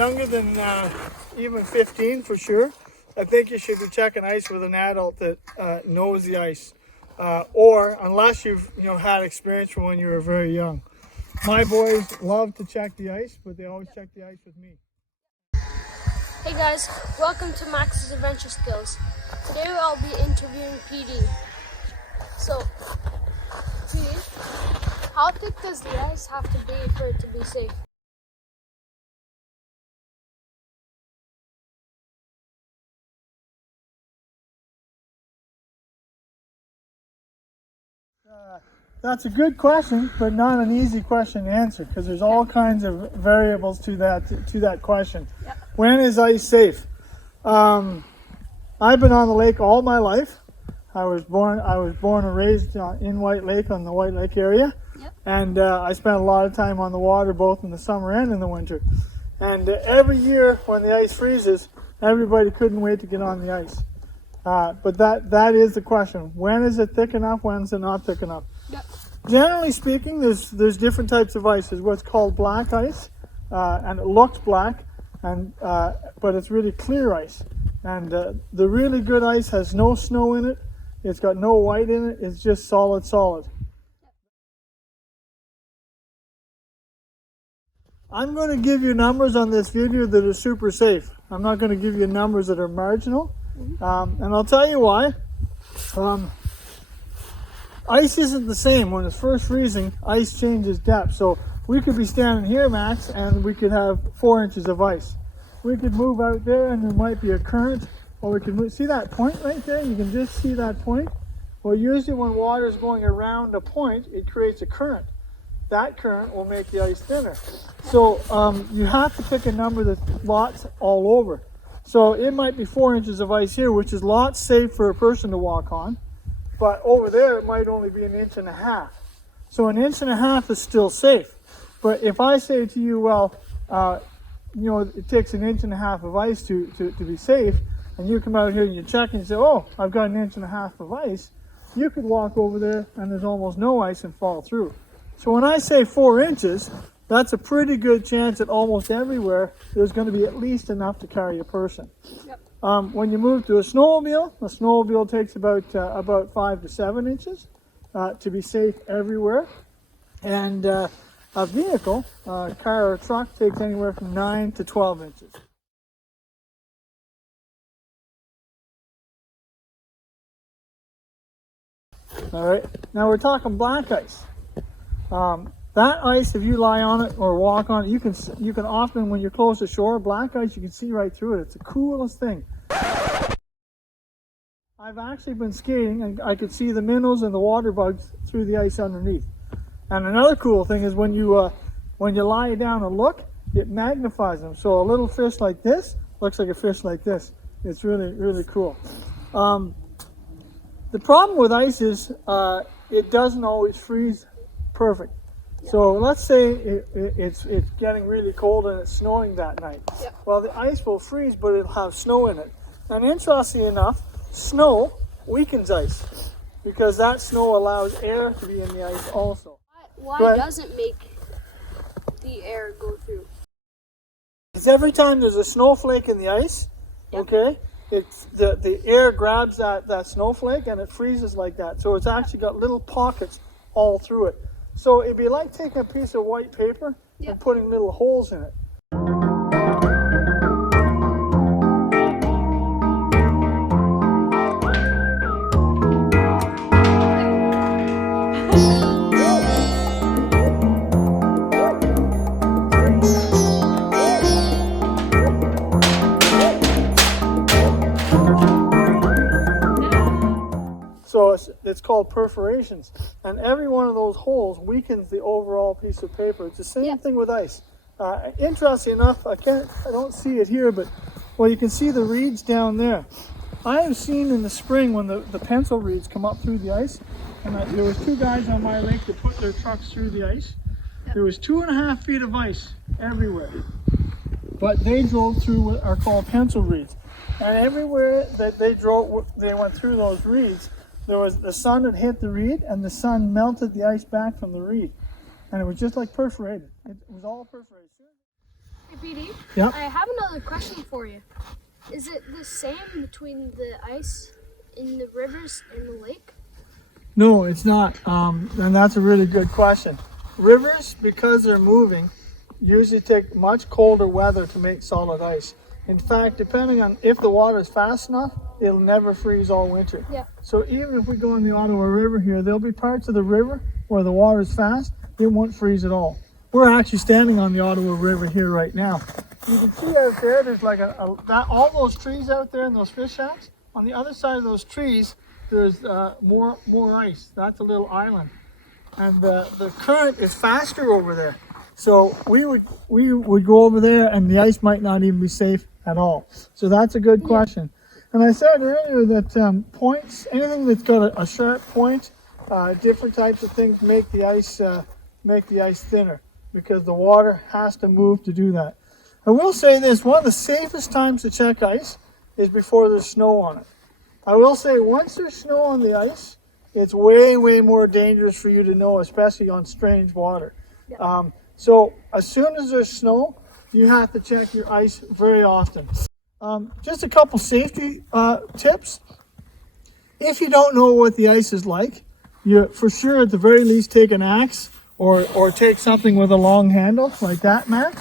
younger than even 15 for sure, I think you should be checking ice with an adult that knows the ice, or unless you've had experience from when you were very young. My boys love to check the ice, but they always check the ice with me. Hey guys, welcome to Max's Adventure Skills. Today I'll be interviewing PD. So, PD, how thick does the ice have to be for it to be safe? That's a good question, but not an easy question to answer because there's all kinds of variables to that question. Yep. When is ice safe? I've been on the lake all my life. I was born and raised in White Lake, on the White Lake area. Yep. And I spent a lot of time on the water both in the summer and in the winter. And every year when the ice freezes, everybody couldn't wait to get on the ice. But that is the question. When is it thick enough? When is it not thick enough? Yep. Generally speaking, there's different types of ice. There's what's called black ice, and it looks black, but it's really clear ice. And the really good ice has no snow in it. It's got no white in it. It's just solid. I'm going to give you numbers on this video that are super safe. I'm not going to give you numbers that are marginal. And I'll tell you why. Ice isn't the same. When it's first freezing, ice changes depth. So we could be standing here, Max, and we could have 4 inches of ice. We could move out there and there might be a current, or we could move. See that point right there? You can just see that point. Well, usually when water is going around a point, it creates a current. That current will make the ice thinner. So you have to pick a number that's lots all over. So it might be 4 inches of ice here, which is lots safe for a person to walk on. But over there, it might only be 1.5 inches. So 1.5 inches is still safe. But if I say to you, well, it takes 1.5 inches of ice to be safe, and you come out here and you check and you say, oh, I've got 1.5 inches of ice, you could walk over there and there's almost no ice and fall through. So when I say 4 inches, that's a pretty good chance that almost everywhere there's going to be at least enough to carry a person. Yep. When you move to a snowmobile takes about 5 to 7 inches to be safe everywhere. And a vehicle, a car or truck, takes anywhere from 9 to 12 inches. All right, now we're talking black ice. That ice, if you lie on it or walk on it, you can often, when you're close to shore, black ice, you can see right through it. It's the coolest thing. I've actually been skating and I could see the minnows and the water bugs through the ice underneath. And another cool thing is when you lie down and look, it magnifies them. So a little fish like this looks like a fish like this. It's really, really cool. The problem with ice is it doesn't always freeze perfect. So let's say it's getting really cold and it's snowing that night. Yep. Well, the ice will freeze, but it'll have snow in it. And interestingly enough, snow weakens ice because that snow allows air to be in the ice also. Why does it make the air go through? Because every time there's a snowflake in the ice, Yep. okay, the air grabs that snowflake and it freezes like that. So it's actually got little pockets all through it. So it'd be like taking a piece of white paper Yep. and putting little holes in it. So it's called perforations, and every one of those holes weakens the overall piece of paper. It's the same thing with ice. Interesting enough, I don't see it here, but well, you can see the reeds down there. I have seen in the spring when the pencil reeds come up through the ice, and there was 2 guys on my lake that put their trucks through the ice. There was 2.5 feet of ice everywhere, but they drove through what are called pencil reeds, and everywhere that they went through those reeds. The sun had hit the reed and the sun melted the ice back from the reed. And it was just like perforated. It was all perforated. Hey, PD. Yeah. I have another question for you. Is it the same between the ice in the rivers and the lake? No, it's not. And that's a really good question. Rivers, because they're moving, usually take much colder weather to make solid ice. In fact, depending on if the water is fast enough, it'll never freeze all winter. Yeah. So even if we go in the Ottawa River here, there'll be parts of the river where the water is fast, it won't freeze at all. We're actually standing on the Ottawa River here right now. You can see out there, there's like all those trees out there and those fish shacks. On the other side of those trees, there's more ice. That's a little island. And the current is faster over there. So we would go over there and the ice might not even be safe at all. So that's a good question. And I said earlier that points, anything that's got a sharp point, different types of things make the ice thinner because the water has to move to do that. I will say this, one of the safest times to check ice is before there's snow on it. I will say once there's snow on the ice, it's way more dangerous for you to know, especially on strange water. Yeah. So as soon as there's snow, you have to check your ice very often. Just a couple safety tips. If you don't know what the ice is like, you for sure at the very least take an axe or take something with a long handle like that, Max.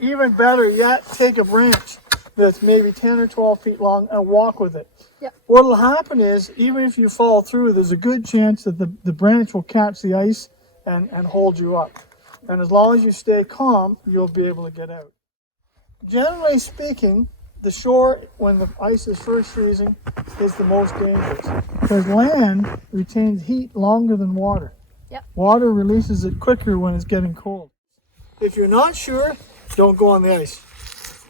Even better yet, take a branch that's maybe 10 or 12 feet long and walk with it. Yeah. What will happen is, even if you fall through, there's a good chance that the branch will catch the ice and hold you up. And as long as you stay calm, you'll be able to get out. Generally speaking, the shore, when the ice is first freezing, is the most dangerous because land retains heat longer than water. Yep. Water releases it quicker when it's getting cold. If you're not sure, don't go on the ice.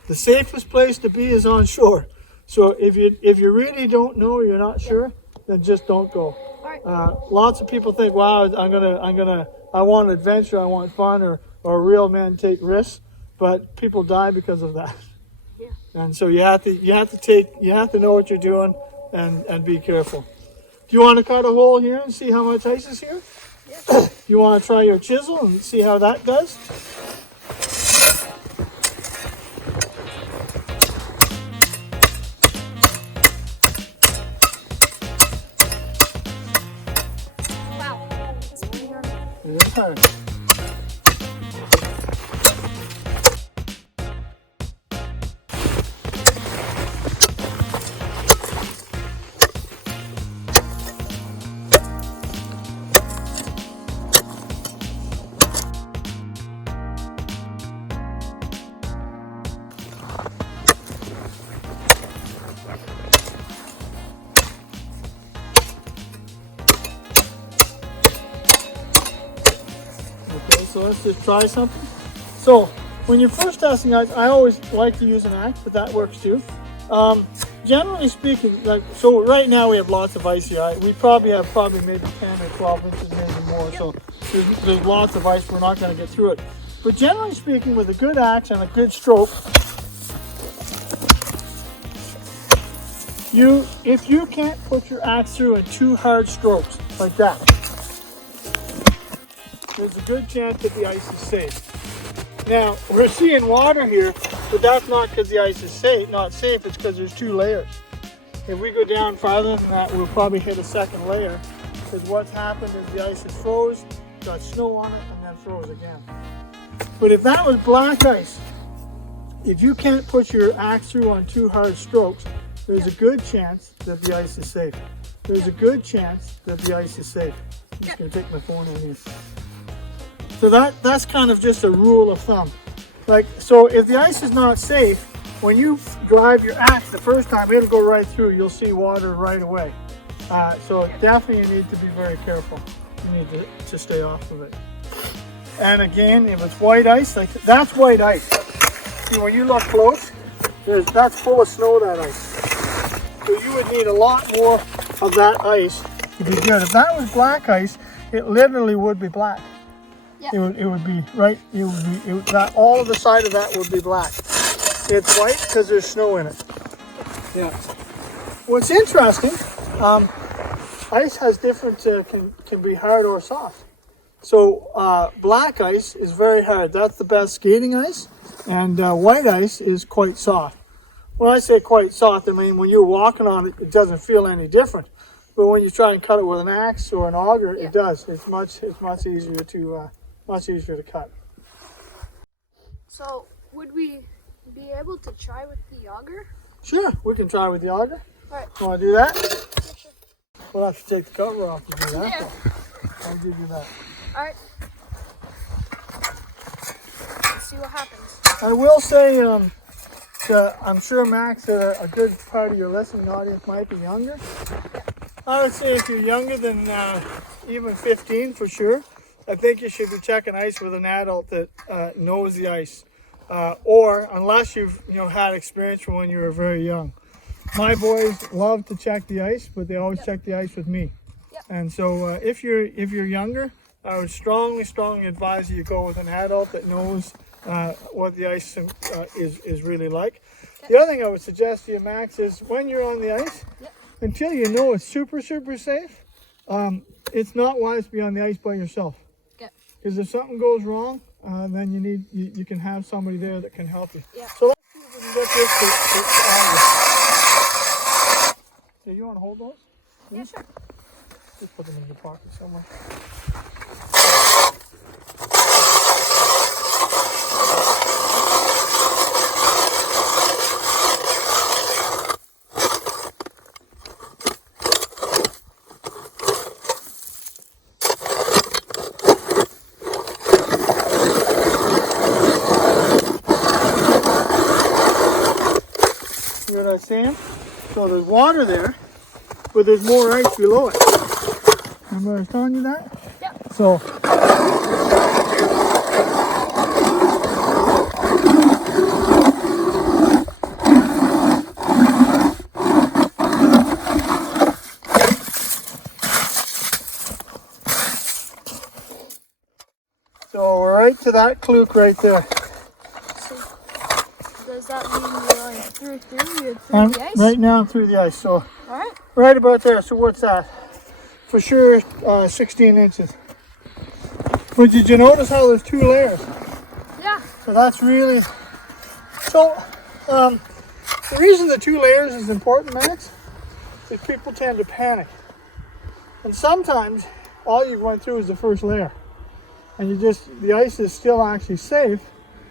The safest place to be is on shore. So if you really don't know, you're not sure, then just don't go. All right. Lots of people think, wow, I want adventure, I want fun, or real men take risks, but people die because of that. Yeah. And so you have to know what you're doing and be careful. Do you want to cut a hole here and see how much ice is here? Yeah. You want to try your chisel and see how that does? Wow. That's pretty hard. It is hard. Okay, so let's just try something. So when you're first testing ice, I always like to use an axe, but that works too. Generally speaking, so right now we have lots of ice here. We probably have maybe 10 or 12 inches, maybe more. So there's lots of ice. We're not going to get through it. But generally speaking, with a good axe and a good stroke, if you can't put your axe through in 2 hard strokes like that, there's a good chance that the ice is safe. Now, we're seeing water here, but that's not because the ice is not safe, it's because there's 2 layers. If we go down farther than that, we'll probably hit a second layer, because what's happened is the ice is froze, got snow on it, and then froze again. But if that was black ice, if you can't put your axe through on 2 hard strokes, there's a good chance that the ice is safe. There's a good chance that the ice is safe. I'm just going to take my phone out here. So that's kind of just a rule of thumb. So if the ice is not safe, when you drive your axe the first time, it'll go right through. You'll see water right away. So definitely you need to be very careful. You need to stay off of it. And again, if it's white ice, that's white ice. See, when you look close, that's full of snow, that ice. So you would need a lot more of that ice to be good. If that was black ice, it literally would be black. Yeah. It would be right. All of the side of that would be black. It's white because there's snow in it. Yeah. What's interesting, ice has different can be hard or soft. So black ice is very hard. That's the best skating ice. And white ice is quite soft. When I say quite soft, I mean when you're walking on it, it doesn't feel any different. But when you try and cut it with an axe or an auger, it does. It's much easier to cut. So, would we be able to try with the auger? Sure, we can try with the auger. All right. Want to do that? Yeah, sure. We'll have to take the cover off to do that. Yeah. I'll give you that. All right. Let's see what happens. I will say, I'm sure Max, a good part of your listening audience might be younger. I would say if you're younger than even 15 for sure, I think you should be checking ice with an adult that knows the ice. Or unless you've had experience from when you were very young. My boys love to check the ice, but they always check the ice with me. Yep. And so if you're younger, I would strongly advise you go with an adult that knows what the ice is really like. The other thing I would suggest to you, Max, is when you're on the ice, until you know it's super safe, it's not wise to be on the ice by yourself. Because if something goes wrong, then you can have somebody there that can help you. Yeah. So let's see if we can get this to you want to hold those? Yeah, sure. Just put them in your pocket somewhere. See what I'm saying? So there's water there, but there's more ice below it. Remember I was telling you that? Yeah. So we're right to that kluk right there. So, does that mean you're like through the ice? Right now I'm through the ice, so All right. right about there. So what's that? For sure 16 inches. But did you notice how there's 2 layers? Yeah. So that's really... So the reason the 2 layers is important, Max, is people tend to panic. And sometimes all you're going through is the first layer. And the ice is still actually safe.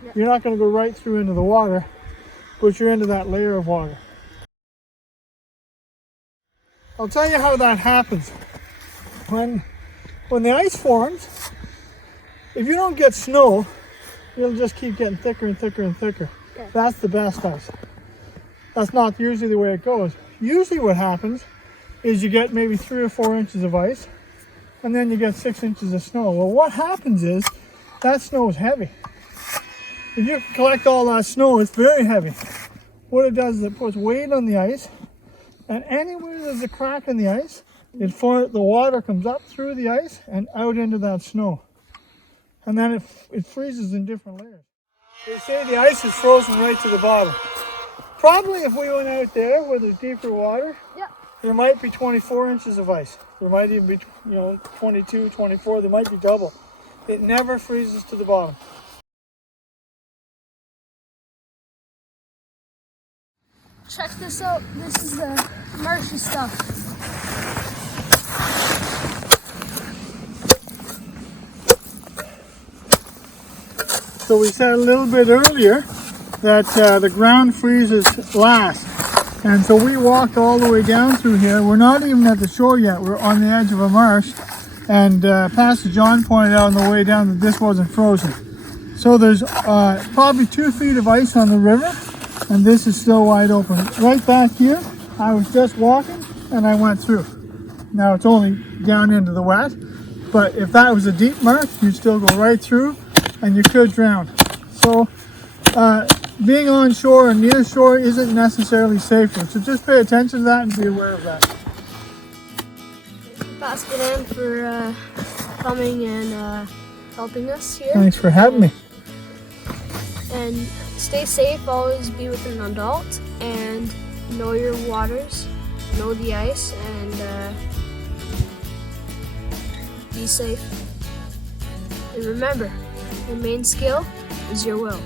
Yeah. You're not going to go right through into the water, but you're into that layer of water. I'll tell you how that happens. When the ice forms, if you don't get snow, it'll just keep getting thicker and thicker and thicker. Yeah. That's the best ice. That's not usually the way it goes. Usually what happens is you get maybe 3 or 4 inches of ice, and then you get 6 inches of snow. Well, what happens is that snow is heavy. If you collect all that snow, it's very heavy. What it does is it puts weight on the ice, and anywhere there's a crack in the ice, the water comes up through the ice and out into that snow. And then it freezes in different layers. They say the ice is frozen right to the bottom. Probably if we went out there where there's deeper water, there might be 24 inches of ice. There might even be 22, 24, there might be double. It never freezes to the bottom. Check this out. This is the marshy stuff. So we said a little bit earlier that the ground freezes last. And so we walked all the way down through here. We're not even at the shore yet. We're on the edge of a marsh. And Pastor John pointed out on the way down that this wasn't frozen. So there's probably 2 feet of ice on the river. And this is still wide open. Right back here, I was just walking and I went through. Now it's only down into the wet. But if that was a deep marsh, you'd still go right through and you could drown. So being on shore and near shore isn't necessarily safer. So just pay attention to that and be aware of that. Thank you, Pastor Dan, for coming and helping us here. Thanks for having me. And stay safe, always be with an adult, and know your waters, know the ice, and be safe. And remember, your main skill is your will.